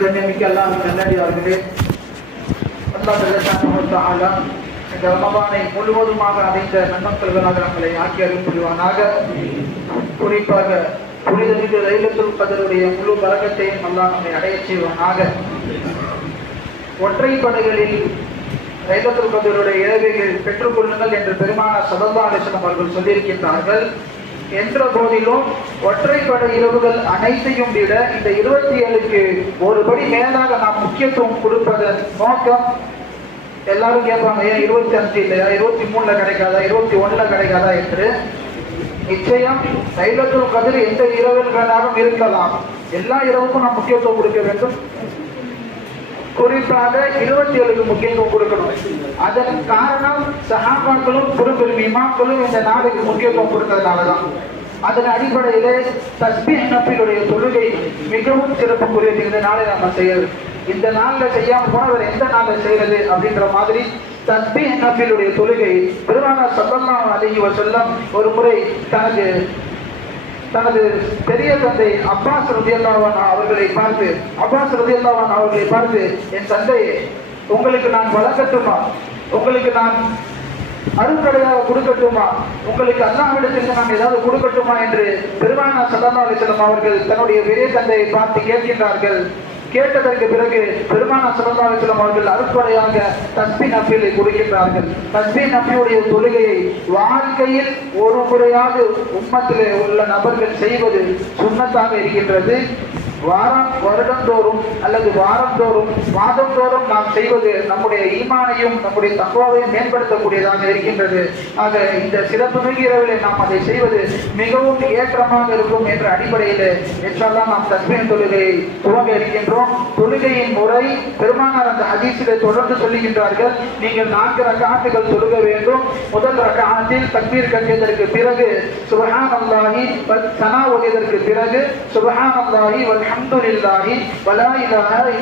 கண்ணியமிக்க அல்லாஹ் நல்லடியார்களே அல்லாஹ் இந்த ரமபானை முழுவதுமாக அடைந்த நன்மக்கள்களாக நம்மளை ஆக்கி அறிவு புரிவானாக. குறிப்பாக புனிதமிகு லைலத்துல் கதருடைய முழு பழக்கத்தையும் அல்லா நம்மை அடையச் செய்வானாக. ஒற்றைப்படைகளில் லைலத்துல் கதருடைய இரவுகள் பெற்றுக்கொள்ளுங்கள் என்று பெருமான சதல்லா அவர்கள் சொல்லியிருக்கின்றார்கள். என்ற போதிலும் ஒற்றைப்படை இரவுகள் அனைத்தையும் விட இந்த இருபத்தி ஏழுக்கு ஒரு படி மேலாக நாம் முக்கியத்துவம் கொடுப்பதன் நோக்கம் எல்லாரும் கேட்பாங்க ஏன் இருபத்தி அஞ்சு இல்லையா? இருபத்தி மூணுல கிடைக்காதா? இருபத்தி ஒண்ணுல கிடைக்காதா? என்று. நிச்சயம் லைலத்துல் கதிர் எந்த இரவுகள் வேணாலும் இருக்கலாம். எல்லா இரவுக்கும் நாம் முக்கியத்துவம் கொடுக்க வேண்டும். குறிப்பாக இருபத்தி ஏழுக்கு முக்கியத்துவம் கொடுக்கணும். அதன் காரணம் சஹாபாக்களும் குறுபெரும் இமாக்களும் இந்த நாளுக்கு முக்கியத்துவம் கொடுத்ததுனாலதான். அதன் அடிப்படையிலே தஸ்பி நபியுடைய தொழுகை மிகவும் சிறப்புக்குரியது. இந்த நாளை நாம செய்யறது. இந்த நாளில் செய்யாம போனவர் வேற எந்த நாளில் செய்யறது அப்படின்ற மாதிரி தஸ்பி நபியுடைய தொழுகை பெருமானா சல்லல்லாஹு அலைஹி வசல்லம் ஒரு முறை தனது தனது பெரிய தந்தை அப்பாஸ் ரதியல்லாவான் அவர்களை பார்த்து அப்பாஸ் ரதியல்லாவான் அவர்களை பார்த்து என் தந்தையே உங்களுக்கு நான் வழங்கட்டுமா? உங்களுக்கு நான் அருக்கடையாக கொடுக்கட்டுமா? உங்களுக்கு அல்லாஹ்விடத்திற்கு நான் ஏதாவது கொடுக்கட்டுமா? என்று பெருமானா சல்லா அவர்கள் தன்னுடைய பெரிய தந்தையை பார்த்து கேட்கின்றார்கள். கேட்டதற்கு பிறகு பெருமானா சல்லா அவர்கள் அருப்படையாக தஸ்பி நபியை கொடுக்கின்றார்கள். தஸ்பி நப்பியுடைய தொழுகையை வாழ்க்கையில் ஒரு முறையாக உம்மத்தில் உள்ள நபர்கள் செய்வது சுண்ணத்தாக இருக்கின்றது. வாரம் வருடந்தோறும் அல்லது வாரந்தோறும் மாதந்தோறும் நாம் செய்வது நம்முடைய ஈமானையும் நம்முடைய தக்குவாவையும் மேம்படுத்தக்கூடியதாக இருக்கின்றது. ஆக இந்த சிறப்பு மிகு நாம் அதை செய்வது மிகவும் ஏற்றமாக இருக்கும் என்ற அடிப்படையில் என்றெல்லாம் நாம் தஸ்மீன் தொழுகையை துவங்க இருக்கின்றோம். தொழுகையின் முறை பெருமானார் அந்த ஹதீசிலே தொடர்ந்து சொல்லுகின்றார்கள் நீங்கள் நான்கு ரகாத்துகள் தொழுக வேண்டும். முதல் ரகாத்தில் தக்பீர் கட்டியதற்கு பிறகு சுபஹான் அல்லாஹி சனா ஓதியதற்கு பிறகு சுபஹான் அல்லாஹி அலமதுல்லாஹி வலா இல்லல்லாஹு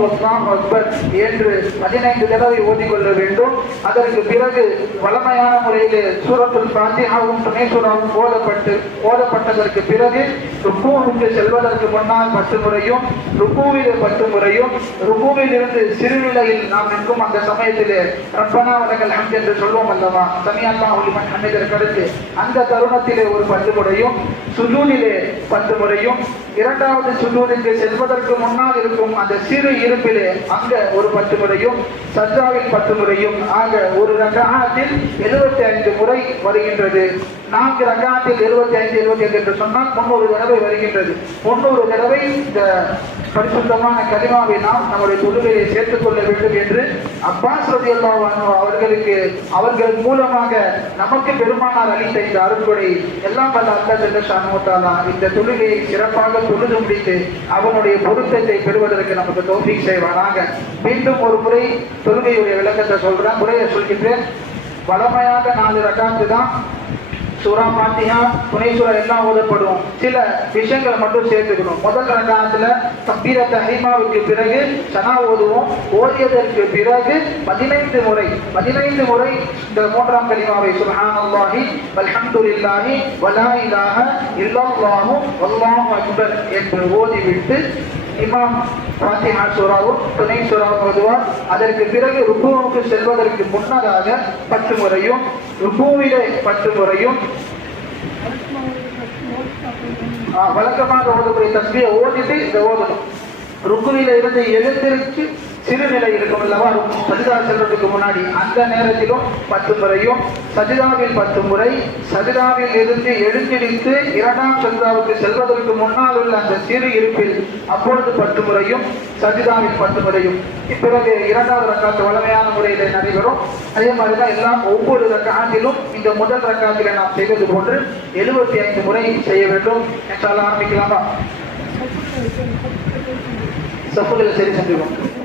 வல்லாஹு அக்பர் என்று 15 தடவை ஓதிக்கொள்ள வேண்டும். அதற்கு பிறகு வளமையான முறையில் சூரத்துல் ஃபாத்திஹாவும் துணை சூறாவும் ஓதப்பட்டு ஓதப்பட்டதற்கு பிறகு ருக்கூவுக்கு செல்வதற்கு முன்னால் பத்து முறையும் ருக்கூவிலே பத்து முறையும் ருக்கூவில் இருந்து சிறுநிலையில் நாம் நிற்கும் அந்த சமயத்திலே ரப்பனா வடகல் ஹம் என்று சொல்வோம் அல்லவா? சமியல்லா ஒலிமன் ஹமீதர் கருத்து அந்த தருணத்திலே ஒரு பத்து முறையும் சுஜூனிலே பத்து முறையும் இரண்டாவது சுஜூனுக்கு செல்வதற்கு முன்னால் இருக்கும் அந்த சிறு இருப்பிலே அங்க ஒரு பத்து முறையும் சஜ்ஜாவில் பத்து முறையும் ஆக ஒரு ரகாத்தில் எழுபத்தி ஐந்து முறை வருகின்றது. நான்கு ரகாத்தில் எழுபத்தி ஐந்து எழுபத்தி ஐந்து என்று சொன்னால் முன்னூறு தடவை வருகின்றது. முன்னூறு தடவை இந்த பரிசுத்தமான கனிமாவை நாம் நம்முடைய தொழுகையை சேர்த்துக் கொள்ள வேண்டும் என்று அப்பாஸ் ரதி அவர்களுக்கு அவர்கள் மூலமாக நமக்கு பெருமானார் அளித்த இந்த அருள்கொடை எல்லாம் வல்ல அல்ல ஜெல்லஷானுத்தாலா இந்த தொழுகையை சிறப்பாக தொழுது முடித்து அவனுடைய பொருத்தத்தை பெறுவதற்கு நமக்கு தோப்பிக் செய்வானாக. மீண்டும் ஒரு முறை தொழுகையுடைய விளக்கத்தை சொல்றேன் முறையை சொல்கின்றேன். வளமையாக நாலு ரகாத்து தான். சூரா பாத்தியா துணை சூறா எல்லாம் ஓதப்படும். சில விஷயங்களை மட்டும் சேர்த்துக்கணும். முதல் ரெண்டாத்துல தம்பீர தஹிமாவுக்கு பிறகு சனா ஓதுவோம். ஓதியதற்கு பிறகு பதினைந்து முறை பதினைந்து முறை இந்த மூன்றாம் கலிமாவை சுப்ஹானல்லாஹி வல்ஹம்துலில்லாஹி வலா இலாஹ இல்லல்லாஹு வல்லாஹு அக்பர் என்று ஓதிவிட்டு இமாம் பாத்திஹா சூறாவும் துணை சூறாவும் ஓதுவார் அதற்கு பிறகு ருக்குவுக்கு செல்வதற்கு முன்னதாக பத்து முறையும் ருக்குவிலே பத்து முறையும் வழக்கமாக ஓதக்கூடிய தஸ்மியை ஓதிட்டு இதை ஓதணும். ருக்குவில இருந்து எழுந்திருச்சு சிறுநிலை இருக்கும் அல்லவா சஜிதா செல்வதற்கு முன்னாடி அந்த நேரத்திலும் பத்து முறையும் சஜிதாவில் பத்து முறை சஜிதாவில் இருந்து எழுந்திடித்து இரண்டாம் சஜிதாவுக்கு செல்வதற்கு முன்னால் உள்ள அந்த சிறு இருப்பில் அப்பொழுது பத்து முறையும் சஜிதாவில் பத்து முறையும். பிறகு இரண்டாவது ரக்காத்து வளமையான முறையில் நடைபெறும். அதே மாதிரி தான் எல்லாம் ஒவ்வொரு ரக்காத்திலும் இந்த முதல் ரக்காத்தில் நாம் செய்வது போன்று எழுபத்தி ஐந்து முறை செய்ய வேண்டும். என்றால் ஆரம்பிக்கலாமா? சப்புகளை சரி செஞ்சுக்கோங்க